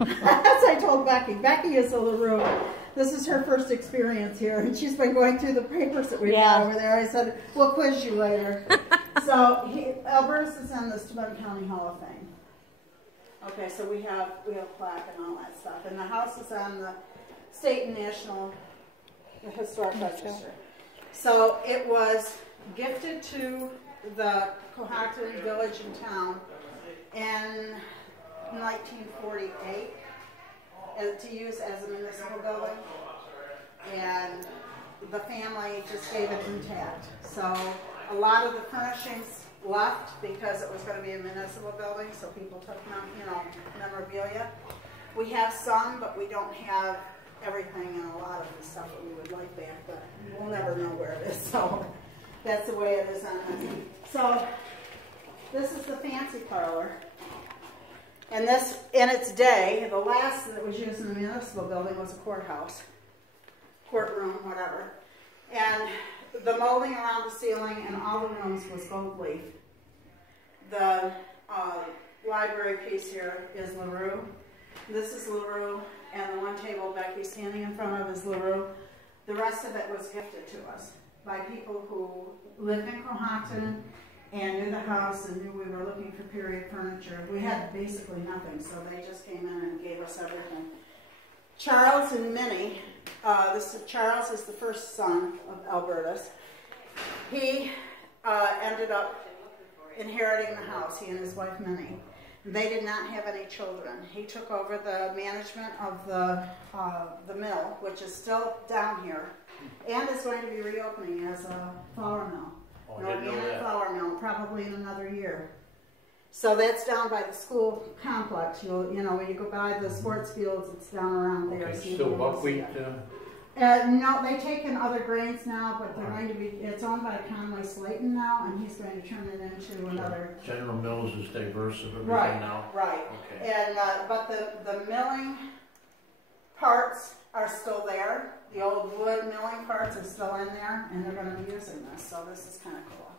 As I told Becky. Becky is a Larrowe. This is her first experience here, and she's been going through the papers that we've got over there. I said, we'll quiz you later. So Albertus is in the Steuben County Hall of Fame. Okay, so we have plaque and all that stuff. And the house is on the State and National Historic Register. So it was gifted to the Cohocton village and town in 1948 to use as a municipal building. And the family just gave it intact. So a lot of the furnishings left because it was going to be a municipal building, so people took, memorabilia. We have some, but we don't have everything and a lot of the stuff that we would like back, but we'll never know where it is. So that's the way it is on this. So this is the fancy parlor. And this, in its day, the last that was used in the municipal building was a courthouse, courtroom, whatever. And the molding around the ceiling and all the rooms was gold leaf. The library piece here is Larrowe. This is Larrowe, and the one table Becky's standing in front of is Larrowe. The rest of it was gifted to us by people who lived in Cohocton and knew the house and knew we were looking for period furniture. We had basically nothing, so they just came in and gave us everything. Charles and Minnie, Charles is the first son of Albertus. He ended up inheriting the house, he and his wife Minnie. They did not have any children. He took over the management of the mill, which is still down here, and is going to be reopening as a flour mill. An organic flour mill, probably in another year. So that's down by the school complex. When you go by the sports fields, it's down around there. Okay, still buckwheat? No, they take in other grains now, but they're going to be. It's owned by Conway Slayton now, and he's going to turn it into another. General Mills is diverse of everything now. Right. Okay. And but the milling parts are still there. The old wood milling parts are still in there, and they're going to be using this. So this is kind of cool.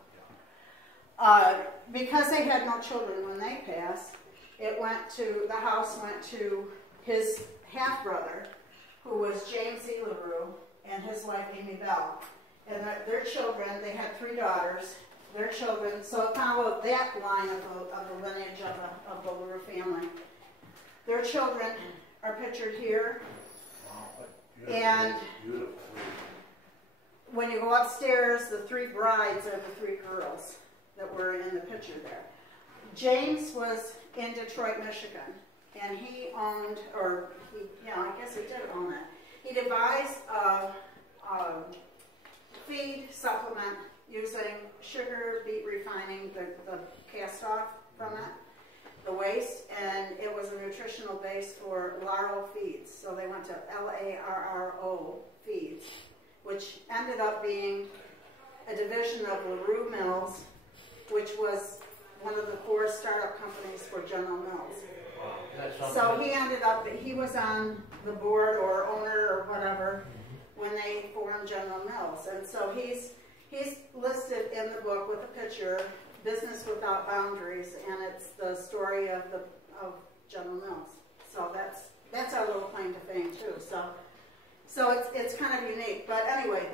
Because they had no children when they passed, the house went to his half brother, who was James E. Larrowe, and his wife Amy Bell. And their children, they had 3 daughters, their children, so it followed that line of the lineage of the Larrowe family. Their children are pictured here. And when you go upstairs, the 3 brides are the 3 girls that were in the picture there. James was in Detroit, Michigan, and he owned, I guess he did own it. He devised a feed supplement using sugar beet refining, the cast off from it, the waste, and it was a nutritional base for Larrowe feeds. So they went to L-A-R-R-O feeds, which ended up being a division of Larrowe Mills, which was one of the 4 startup companies for General Mills. So he was on the board or owner or whatever when they formed General Mills. And so he's listed in the book with a picture, Business Without Boundaries, and it's the story of General Mills. So that's our little claim to fame too. So it's kind of unique. But anyway,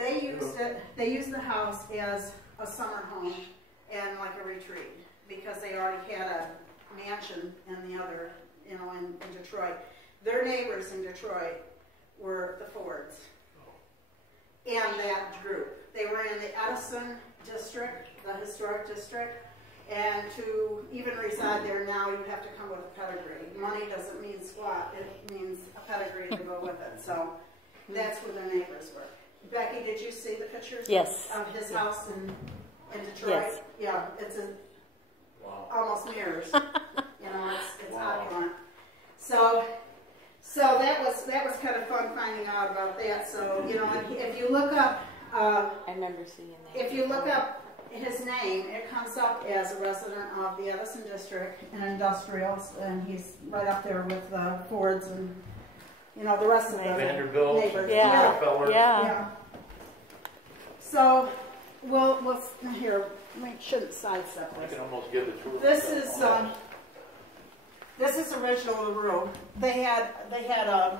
they used the house as a summer home and like a retreat because they already had a mansion in the other, in Detroit. Their neighbors in Detroit were the Fords and that group. They were in the Edison district, the historic district, and to even reside there now, you have to come with a pedigree. Money doesn't mean squat, it means a pedigree to go with it. So that's where the neighbors were. Becky, did you see the pictures of his house in Detroit? Yes. Yeah, it's almost mirrors. It's opulent. So that was kind of fun finding out about that. So if you look up, I remember seeing that. If you look up his name, it comes up as a resident of the Edison district and industrials, and he's right up there with the Fords and the rest of the Vanderbilt, neighbors. Yeah. So we'll here. We shouldn't sidestep I this. can almost give the tour. This is This is original Larrowe. They had a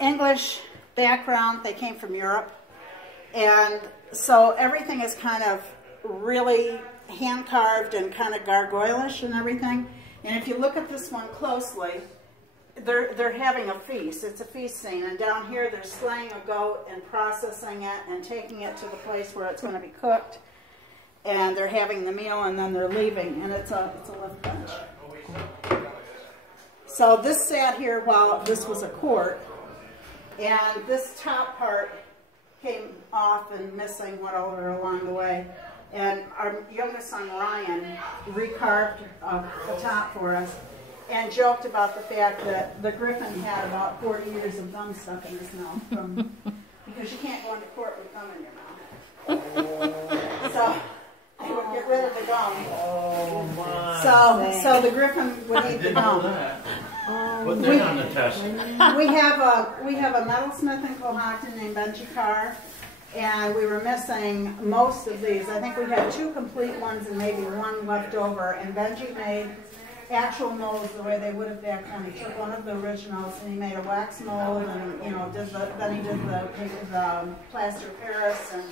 English background. They came from Europe, and so everything is kind of really hand carved and kind of gargoylish and everything. And if you look at this one closely, they're having a feast. It's a feast scene, and down here they're slaying a goat and processing it and taking it to the place where it's going to be cooked. And they're having the meal, and then they're leaving, and it's a lift bench. So this sat here while this was a court, and this top part came off and missing, went over along the way. And our youngest son, Ryan, recarved the top for us and joked about the fact that the griffin had about 40 years of gum stuck in his mouth, because you can't go into court with gum in your mouth. So they would get rid of the gum. Oh, my. So the griffin would eat the gum. Put that on the test. We have a metalsmith in Cohocton named Benji Carr, and we were missing most of these. I think we had 2 complete ones and maybe 1 left over. And Benji made actual molds the way they would have back then. He took one of the originals and he made a wax mold, and then he did the plaster of Paris and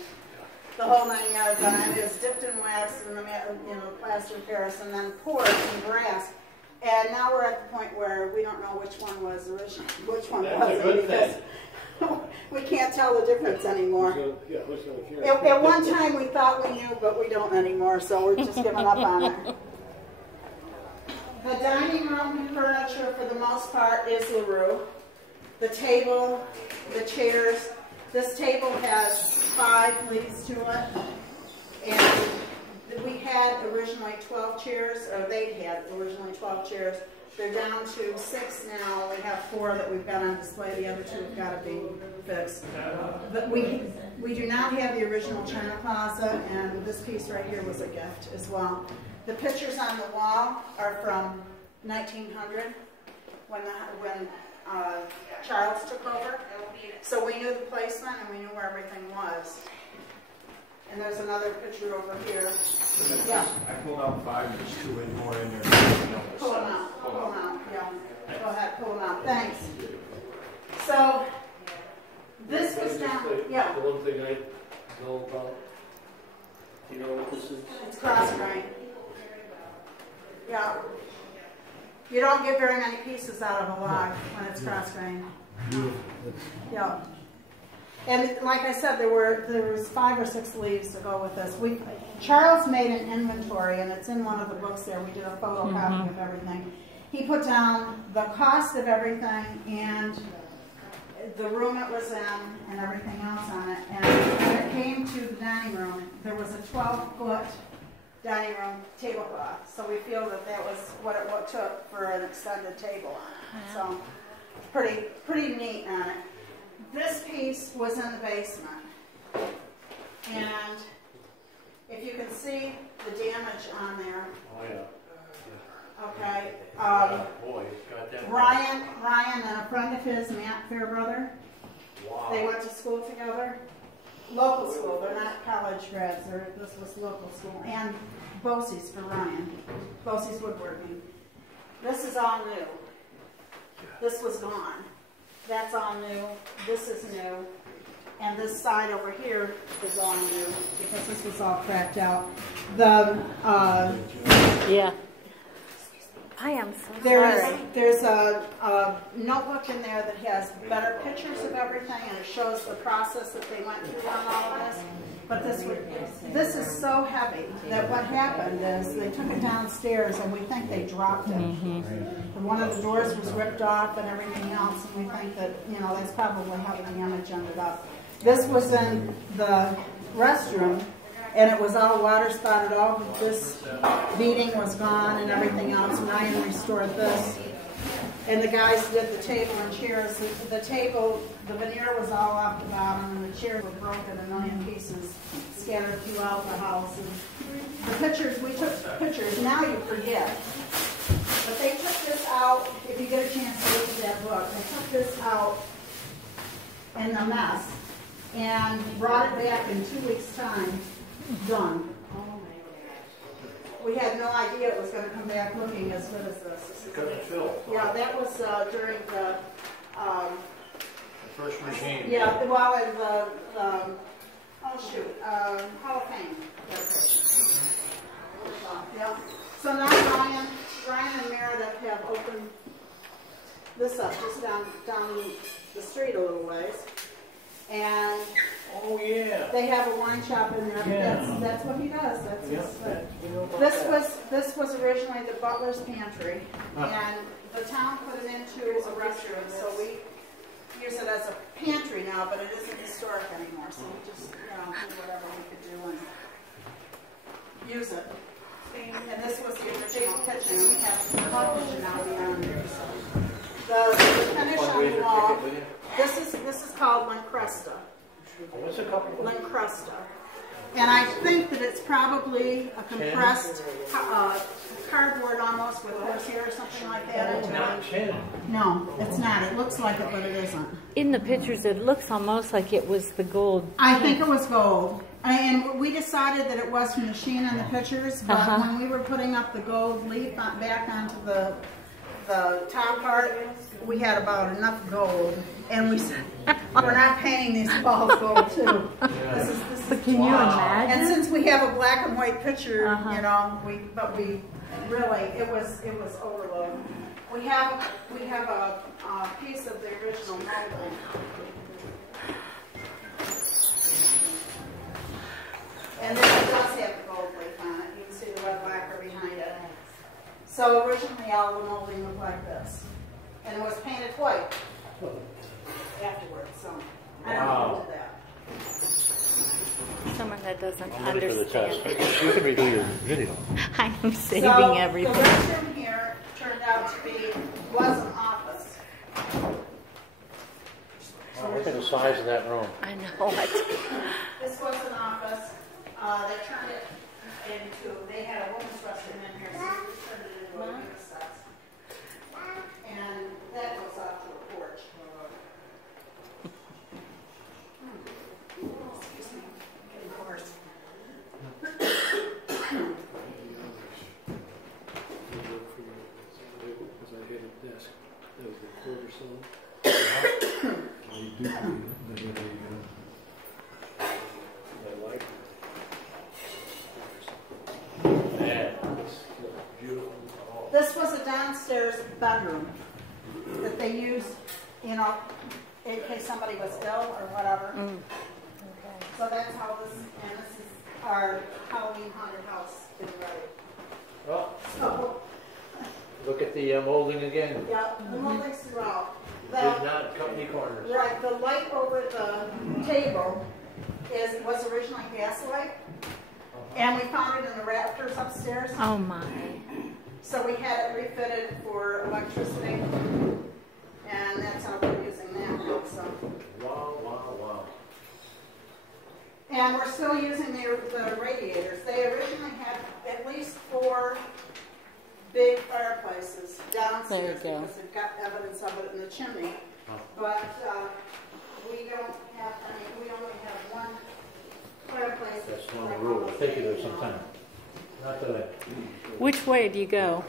the whole 9 yards on it. It was dipped in wax and the plaster of Paris, and then poured in brass. And now we're at the point where we don't know which one was original, which one wasn't, because we can't tell the difference anymore. At one time we thought we knew, but we don't anymore, so we're just giving up on it. The dining room furniture, for the most part, is Larrowe. The table, the chairs. This table has 5 leads to it, and we had originally 12 chairs, or they had originally 12 chairs. They're down to 6 now. We have 4 that we've got on display. The other 2 have got to be fixed. But we do not have the original china closet, and this piece right here was a gift as well. The pictures on the wall are from 1900, when Charles took over. So we knew the placement and we knew where everything was. And there's another picture over here. Yeah. I pulled out 5, there's 2 more in there. Pull them out. Pull them out. Yeah. Go ahead, pull them out. Thanks. So this was down. Yeah. The one thing I know about, do you know what this is? It's cross grain. Yeah. You don't get very many pieces out of a log when it's cross grain. Yeah. And like I said, there was 5 or 6 leaves to go with this. Charles made an inventory, and it's in one of the books there. We did a photocopy of everything. He put down the cost of everything and the room it was in and everything else on it. And when it came to the dining room, there was a 12-foot dining room tablecloth. So we feel that that was what it took for an extended table on it. So pretty neat on it. This piece was in the basement, and if you can see the damage on there. Oh yeah. Okay. Boy, got that. Ryan and a friend of his, Matt Fairbrother. Wow. They went to school together. Local school. They're not college grads. This was local school. And Bosie's for Ryan. Bosie's Woodworking. This is all new. This was gone. That's all new. This is new. And this side over here is all new because this was all cracked out. Yeah. I am so sorry. There's a notebook in there that has better pictures of everything, and it shows the process that they went through on all of this. But this is so heavy that what happened is they took it downstairs, and we think they dropped it. And one of the doors was ripped off and everything else, and we think that, that's probably how the damage ended up. This was in the restroom, and it was all water spotted. All this beading was gone and everything else. Ryan restored this. And the guys did the table and chairs. The table, the veneer was all off the bottom, and the chairs were broken in 1,000,000 pieces, scattered throughout the house. And the pictures, we took pictures. Now you forget. But they took this out. If you get a chance to look at that book, they took this out in the mess and brought it back in 2 weeks' time. Done. we had no idea it was going to come back looking as good as this. Because of Phil. Yeah, that was during the First regime. yeah, well, in the Hall of Fame dedication. Yeah. So now Ryan and Meredith have opened this up just down the street a little ways, and Oh, yeah. they have a wine shop in there. Yeah. That's what he does. That's Yeah, his, you know about this that. was originally the butler's pantry, Huh. and the town put it into a restroom, so we use it as a pantry now, but it isn't historic anymore, so we just do whatever we could do and use it. And this was the original kitchen, and we have the hot kitchen now beyond there. So the finish on the wall. This is called Lincrusta. What's a couple? Lincrusta. And I think that it's probably a compressed cardboard almost with horsehair or something like that into Not it. tin. No, it's not. It looks like it, but it isn't. In the pictures, it looks almost like it was the gold. I think it was gold. And we decided that it was from the sheen in the pictures, but when we were putting up the gold leaf back onto the top part, we had about enough gold. And we said, we're not painting these walls gold too. This is But can you imagine? And since we have a black and white picture, you know, we really, it was overload. We have a piece of the original molding. And this does have the gold leaf on it. You can see the red lacquer behind it. So originally all the molding looked like this. And it was painted white afterwards, so I don't know who did that. Someone that doesn't I'm ready for the test. understand. You can redo your video. I am saving So everything. the restroom here turned out to was an office. Oh, look at the size of that room. I know it. This was an office. They turned it into, they had a women's restroom in here, so we just turned it into a unisex. And that goes off to a porch. Excuse me, I'm getting hoarse. Because I had a desk that was a quarter saw. I do I like Man, beautiful. This was a downstairs bedroom that they used, you know, in case somebody was ill or whatever. So that's how this, and this is our Halloween haunted house getting ready. well, So, look at the molding again. yeah, the molding's throughout. Did not cut any corners. Right, the light over the table was originally gas light, and we found it in the rafters upstairs. Oh my. So we had it refitted for electricity, and that's how we're using that now. So. Wow, wow, wow. And we're still using the radiators. They originally had at least 4 big fireplaces downstairs There you go. because they've got evidence of it in the chimney. But we don't have any. We only have 1 fireplace. That's one rule. We'll take you there sometime. Not that I... Which way do you go?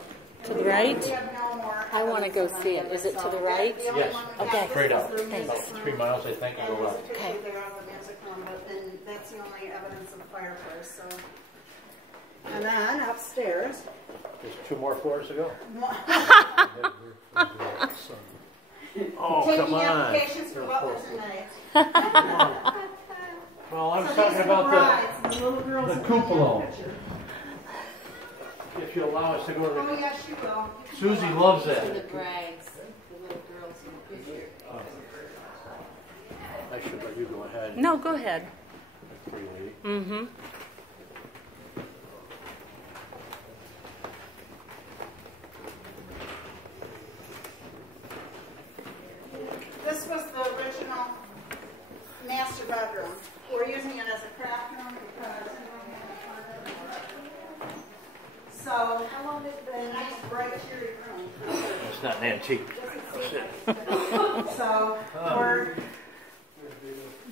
To the right? We have no more I want to go evidence see of it. Is it to the So right? the only Yes. one we Okay. have Straight is out. their Thanks. music About 3 room. miles, I think, and And go there's left. a picture Okay. there of the music room, and that's the only evidence of the fireplace. So, and then upstairs, There's 2 more floors to go. Son. Oh, taking come on. applications for butlers and maids. Well, I was So talking these are about brides, and the little girls the in that cupola. picture. if you allow us to go to Oh, the... yes, you will. Susie loves The that. brides, the little girls in the picture. I should let you go ahead. No, go ahead. Freely. Mm-hmm. This was the original master bedroom. We're using it as a craft room because so a nice bright cheery room. It's not an antique. So we're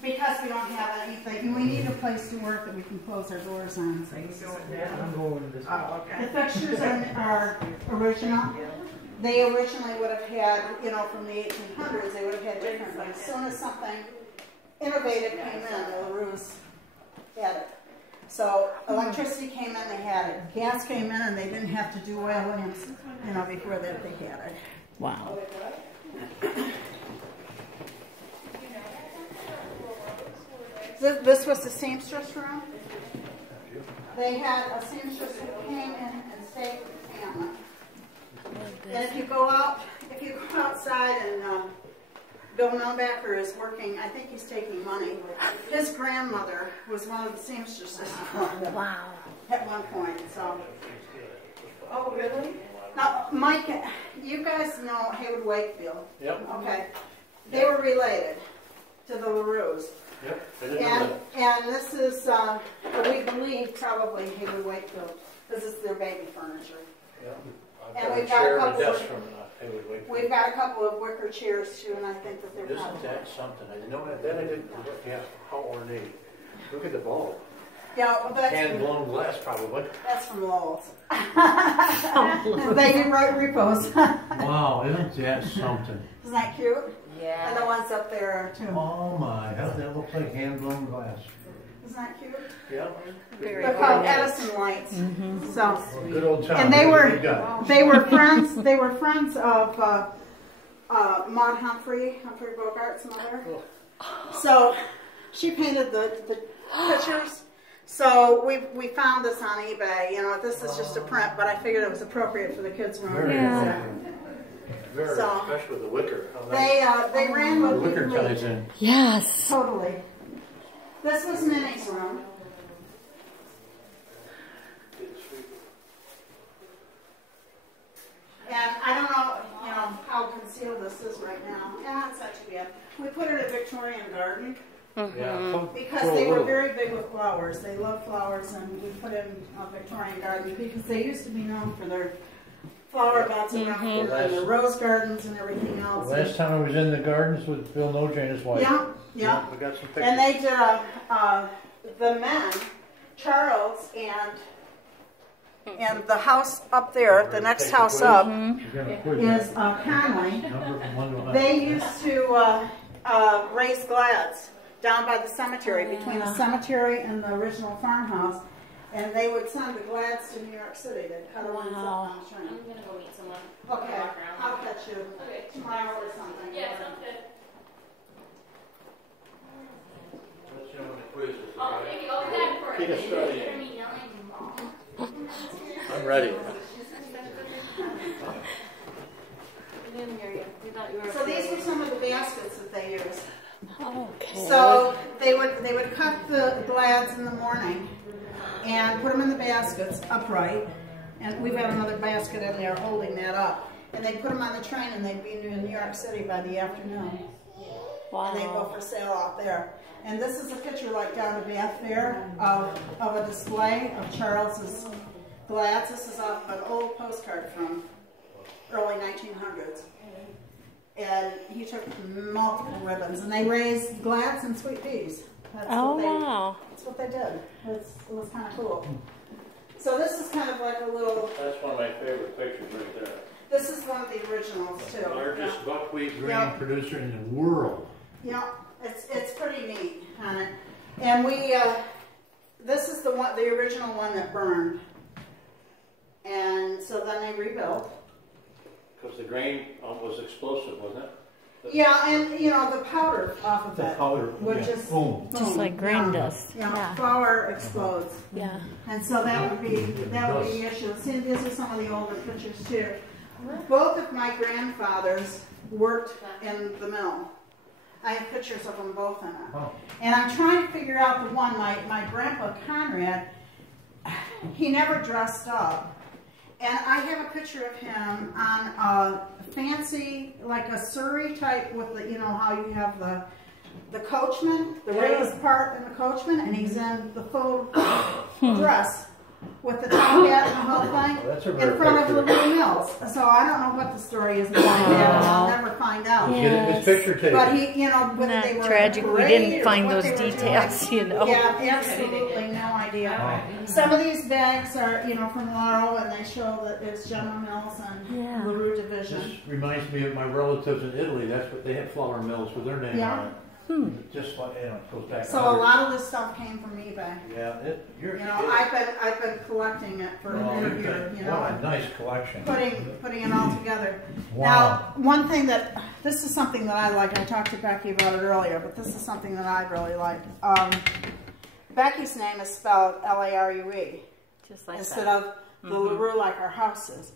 because we don't have anything, and we need a place to work that we can close our doors on. So this is I'm going this way. Oh, okay. the fixtures are original. They originally would have had, you know, from the 1800s, they would have had different, but as soon as something innovative came in, the Larrowe's had it. So electricity came in, they had it. Gas came in, and they didn't have to do oil lamps, you know, before that they had it. Wow. This was the seamstress room. They had a seamstress who came in and stayed with the family. And if you go outside and Bill Melbacker is working, I think he's taking money. His grandmother was one of the seamstresses Wow. at one point. So, Oh, really? now, Mike, you guys know Haywood Wakefield. Yep. Okay. They were related to the Larrowe's. Yep. I didn't know And this is, we believe, probably Haywood Wakefield. This is their baby furniture. that. And I've got we've a got a chair and a couple desk of- from Haywood Wakefield. We've got a couple of wicker chairs too, and I think that they're Isn't probably. that something? I didn't know that. Then I didn't. Yeah. How ornate. Look at the ball. Yeah, well, Hand blown glass, probably. that's from Lowell's. They do right repos. Wow, isn't that something? Isn't that cute? Yeah. And the ones up there are too. Oh my, that looks like hand-blown glass. Isn't that cute? Yeah. Very They're called ornate. Edison lights. So, Good old time. and they were Good friends. They were friends of Maud Humphrey Bogart's mother. So she painted the pictures. So we found this on eBay. You know, this is just a print, but I figured it was appropriate for the kids' room. Very Yeah. Very, So- especially with the wicker. How nice. They ran The with wicker the ties in. Yes. totally. This was Minnie's room. And I don't know, you know, how concealed this is right now. Yeah, it's not too bad. We put it at Victorian Garden Yeah. because they were very big with flowers. They love flowers, and we put it in Victorian Garden because they used to be known for their flower beds around here and the rose gardens and everything else. Last time I was in the gardens with Bill Noja and his wife. Yeah. We got some pictures. And they did the men, Charles and the house up there, the next house up, You're gonna quiz is me. Conley. Number from 1 to 100. They used to raise glads down by the cemetery, between the cemetery and the original farmhouse. And they would send the glads to New York City. They'd cut ones up on the train. I'm gonna go meet someone. Okay, Walk around. I'll catch you tomorrow or something. Yeah, sounds good. Let's know when the quiz is, all Oh, right? maybe I'll be back for it. Get us started. You're gonna be yelling. I'm ready. We didn't hear you. We thought you were. So these were some of the baskets that they used. Okay. So they would cut the glads in the morning and put them in the baskets upright. And we've got another basket in there holding that up. And they put them on the train, and they'd be in New York City by the afternoon. Wow. And they go for sale out there. And this is a picture like down the Bath there of a display of Charles's glads. This is off an old postcard from early 1900s. And he took multiple ribbons, and they raised glads and sweet peas. That's Wow. That's what they did. It was kind of cool. So this is kind of like a little. That's one of my favorite pictures right there. This is one of the originals too. Largest buckwheat grain Yeah. Producer in the world. Yeah, it's pretty neat on it. And this is the original one that burned. And so then they rebuilt. Because the grain was explosive, wasn't it? Yeah, and you know the powder off of The it powder, would yeah, just boom. Just like grain yeah. dust. Yeah, Yeah. flour explodes. Yeah. And so that would be the issue. See, these are some of the older pictures too. Both of my grandfathers worked in the mill. I have pictures of them both in it. Oh. And I'm trying to figure out the one, my grandpa Conrad, he never dressed up. And I have a picture of him on a fancy, like a Surrey type with the, you know how you have the coachman, the raised part in the coachman, and he's in the full dress with the top hat and the whole thing Well, that's a in rare front of picture. Larrowe Mills. So I don't know what the story is behind that, and I'll never find out. Get his picture taken. But he, you know, whether Not they were tragic. in a We parade didn't or find what those they were doing. details, you know. Yeah, absolutely no idea. Some of these bags are, you know, from Larrowe, and they show that it's General Mills and Yeah. Larrowe Division. This reminds me of my relatives in Italy. That's what they have, flour mills with their name Yeah. on it. Just like, you know, it goes back. So a lot of this stuff came from eBay. Yeah, You know, I've been collecting it for a year. You What know, a nice collection. putting it all together. Wow. Now, one thing that this is something that I like. I talked to Becky about it earlier, but this is something that I really like. Becky's name is spelled L-A-R-U-E Just like instead that. of the Larrowe like our house is,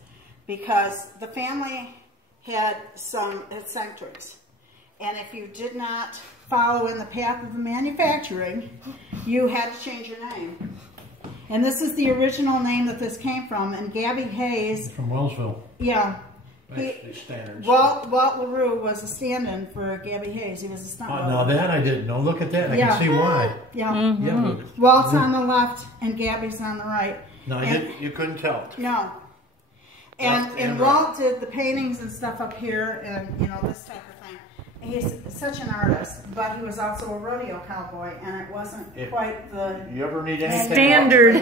because the family had some eccentrics. And if you did not follow in the path of the manufacturing, you had to change your name. And this is the original name that this came from. And Gabby Hayes, From Wellsville. yeah, Actually, standards. Walt Larrowe was a stand-in for Gabby Hayes. He was a stunt Now double. that I didn't know. Look at that. I Yeah. can see why. Yeah, Yeah, but Walt's on the left and Gabby's on the right. no, you couldn't tell. No. And Left and Walt did the paintings and stuff up here and, you know, this type of thing. He's such an artist, but he was also a rodeo cowboy, and it wasn't quite the You ever need anything? Standard.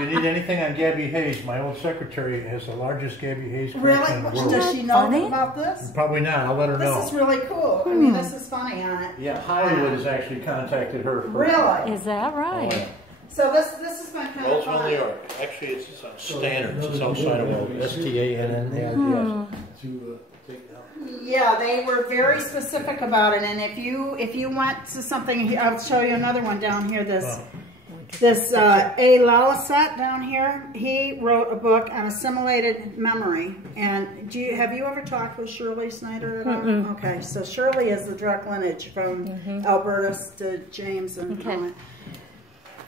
You need anything on Gabby Hayes? My old secretary has the largest Gabby Hayes collection Really? in the world. Does she know Funny? about this? Probably not. I'll let her know. This is really cool. I mean, this is funny on it. Yeah, Hollywood has actually contacted her. For Really? Is that right? Oh, yeah. So this has been kind of Wellsville, fun. New York. Actually, it's standards. It's outside of Wellsville. STANNDRGS. To take out. Yeah, they were very specific about it, and if you went to something, I'll show you another one down here. This A. Lalissette down here, he wrote a book on assimilated memory. And have you ever talked with Shirley Snyder at all? Okay, so Shirley is the direct lineage from Albertus to James and all that.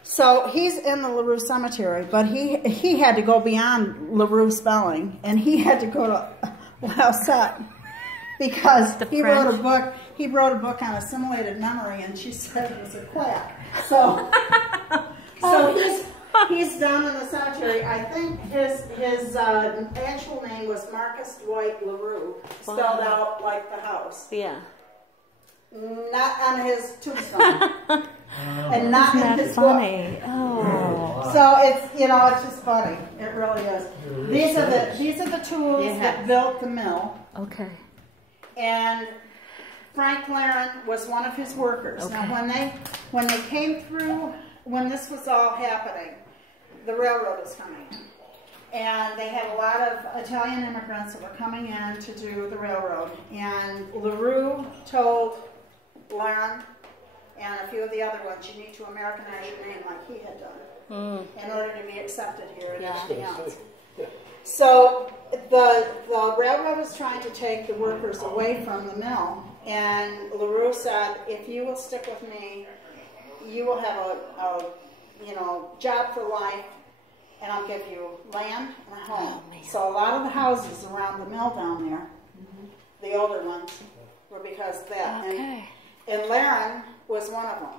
So he's in the Larrowe Cemetery, but he had to go beyond Larrowe spelling, and he had to go to Lalissette because he wrote a book on assimilated memory, and she said it was a quack. So he's down in the cemetery. I think his actual name was Marcus Dwight Larrowe, spelled out like the house. Yeah. Not on his tombstone. And not in his Funny. book. Oh. So it's, you know, it's just funny. It really is. These are the tools that built the mill. Okay. And Frank Laren was one of his workers. Okay. Now when they came through, when this was all happening, the railroad was coming in. And they had a lot of Italian immigrants that were coming in to do the railroad. And Larrowe told Laren and a few of the other ones, you need to Americanize your name like he had done in order to be accepted here and everything else. So the railroad was trying to take the workers away from the mill, and Larrowe said, if you will stick with me, you will have a job for life, and I'll give you land and a home. So a lot of the houses around the mill down there, the older ones, were because of that. Okay. And Laren was one of them.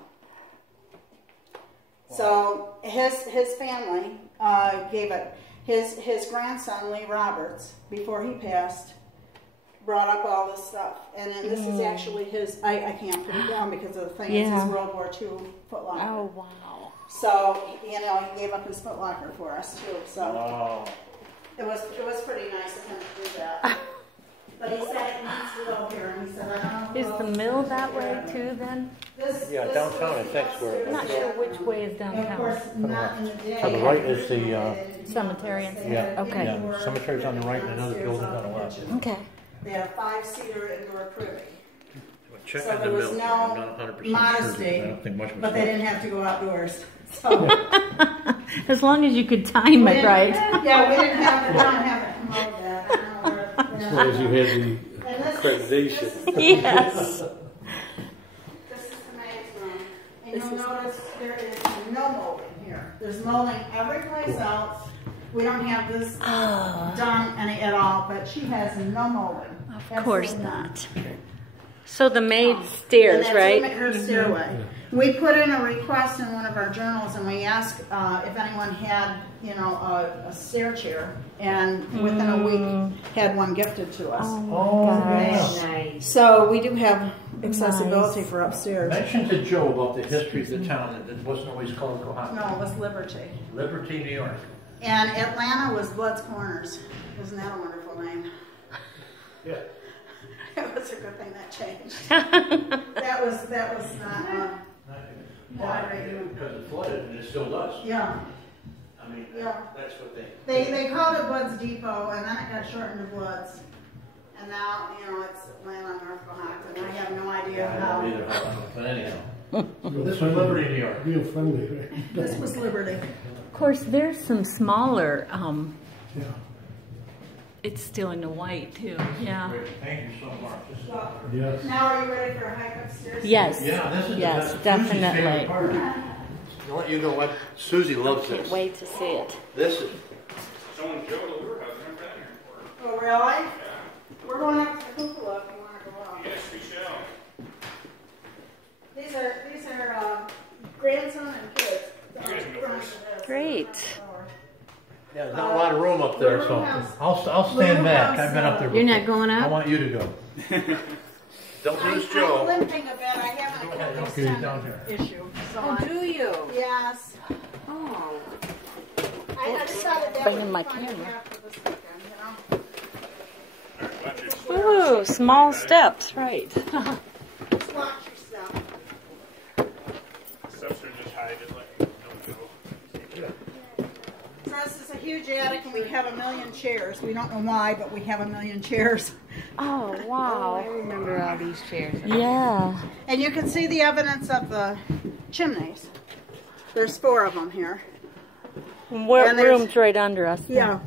So his family gave it. His grandson, Lee Roberts, before he passed, brought up all this stuff. And then this is actually his, I can't put it down because of the thing, it's his World War II footlocker. Oh, wow. So, you know, he gave up his footlocker for us too. So Wow. it was pretty nice of him to do that. But he said he needs to go here, and he said, I don't know. Is the mill that way too then? Yeah, downtown is next where. I'm not sure which way is And of course, downtown. not in the day. On the right is the Cemetery. yeah. Okay. Yeah, cemetery's on the right and another building on the left. Okay. They had a 5-seater indoor privy. Check So in the there was middle. no I'm not 100% sure, modesty, because I don't think much was but they left. didn't have to go outdoors. So As long as you could time it right. Yeah, we don't have it commode that. I don't know where. As long as you had the And this accreditation. Yes. This is the maid's room. And you'll notice there is no molding here. There's molding every place else. We don't have this done any at all, but she has no molding. Of course Absolutely none. not. So the maid's stairs, And right? that's her stairway. We put in a request in one of our journals, and we asked if anyone had, you know, a stair chair, and within a week had one gifted to us. Oh, Oh, gosh. yeah. So we do have accessibility for upstairs. Mention to Joe about the history of the town, that it wasn't always called Cohocton. No, it was Liberty. Liberty, New York. And Atlanta was Blood's Corners. Isn't that a wonderful name? Yeah. It was a good thing that changed. that was not Because it flooded, and it still does. yeah. I mean, Yeah. that's what They called it Blood's Depot, and then it got shortened to Blood's. And now, it's Atlanta, North Cohocton. I have no idea how. either how, but anyhow. This was Liberty, New York. Real friendly, right? This was Liberty. Of course, there's some smaller. Yeah. It's still in the white too. Yeah. Great. Thank you so much. Well, Yes. now are you ready for a hike upstairs? Yes. Yeah, this is Yes, Susie's definitely. favorite part. To let you know what, Susie loves Can't this. wait to see it. This is, Someone Joe to Lure hasn't been down here for. Oh, really? We're going up to the cupola if you want to go up. Yes, we shall. These are grandson and kids. Great. yeah, there's not a lot of room up there, so I'll stand back. I've been up there before. You're not going I up? want you to go. Don't lose I'm Joe. limping a bit. I haven't Go ahead, had okay, this he's down here. issue. So Oh, do you? yes. Oh. I decided that Bring would in be my fun to camera. have for this weekend, Ooh, small steps, right. Just watch yourself. Steps are just hide it like don't go. So this is a huge attic, and we have 1 million chairs. We don't know why, but we have 1 million chairs. Oh, I wow. remember all these chairs. Yeah. And you can see the evidence of the chimneys. There's 4 of them here. What And there's- room's right under us? Yeah,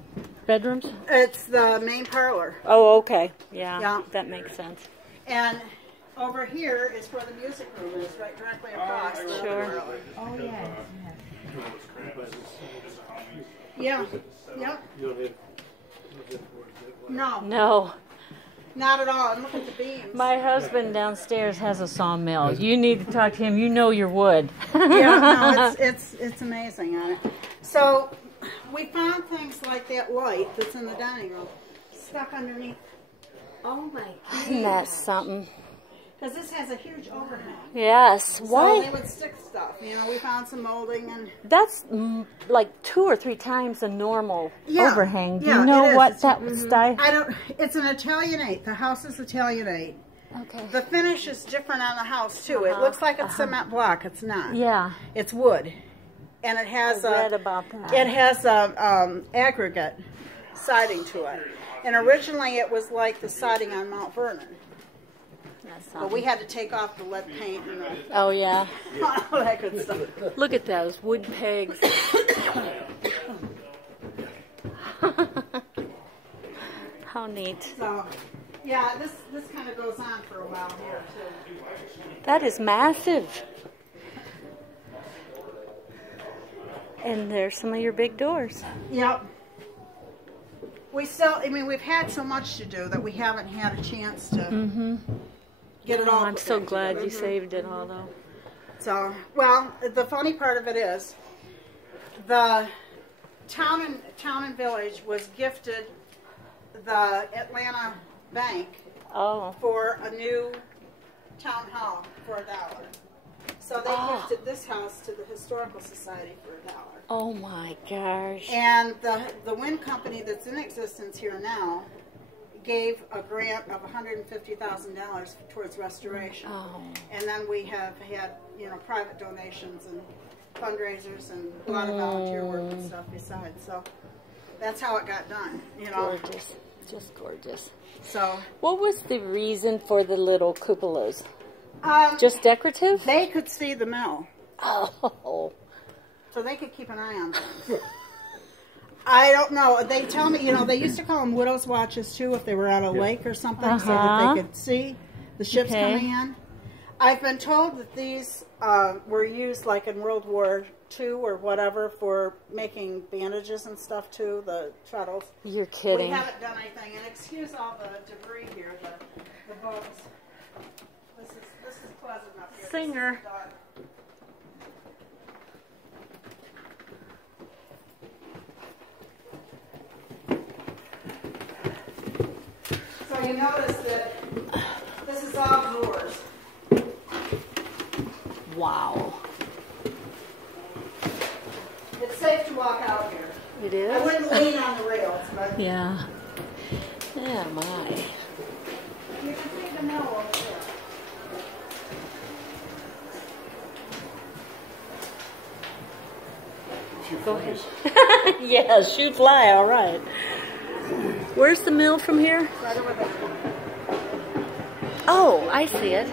Bedrooms? it's the main parlor. Oh, okay. Yeah, Yeah. that makes sense. And over here is where the music room is, right directly across. the Sure. other parlor. Oh, yeah. Yeah, yep. You don't have, No, No. not at all. And look at the beams. My husband downstairs has a sawmill. You need to talk to him. You know your wood. Yeah, no, it's amazing on it. So we found things like that light that's in the dining room stuck underneath. Oh, my God. Isn't that something? Because this has a huge overhang. Yes. So Why? they would stick stuff. We found some molding and. That's like 2 or 3 times the normal Yeah, overhang. Do yeah, you know it is. what It's- that would style? I don't. It's an Italianate. The house is Italianate. Okay. The finish is different on the house too. It looks like it's cement block. It's not. Yeah. It's wood, and it has I read a. about that. It has a aggregate siding to it, and originally it was like the siding on Mount Vernon, That's but we had to take off the lead paint and Oh, yeah. all that good stuff. Look at those wood pegs. How neat. So, yeah, this kind of goes on for a while here too. That is massive. And there's some of your big doors. Yep. We still, we've had so much to do that we haven't had a chance to get it all. Oh, I'm put so back glad together. you saved it all, though. So, well, the funny part of it is, the town and village was gifted the Atlanta Bank Oh, for a new town hall for $1. So they Oh. gifted this house to the Historical Society for $1. oh my gosh. And the wind company that's in existence here now gave a grant of $150,000 towards restoration. Oh, And then we have had, private donations and fundraisers and a lot of volunteer work and stuff besides. So that's how it got done, gorgeous. Just gorgeous. So What was the reason for the little cupolas? um, Just decorative? they could see the mill, Oh, so they could keep an eye on things. I don't know. They tell me, they used to call them widow's watches too if they were on a lake or something, so that they could see the ships Okay. coming in. I've been told that these were used like in World War II or whatever for making bandages and stuff too, the treadles. you're We kidding. haven't done anything, and excuse all the debris here, the bugs. This is pleasant up here. Singer. This is dark. So you notice that this Yeah. Yeah, my. You can see the mill over there. Shoot Go flies. Yeah, shoot fly, all right. Where's the mill from here? Right over there. Oh, I see it.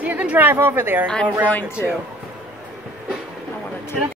So you can drive over there and I'm go around going it to. too. I want to take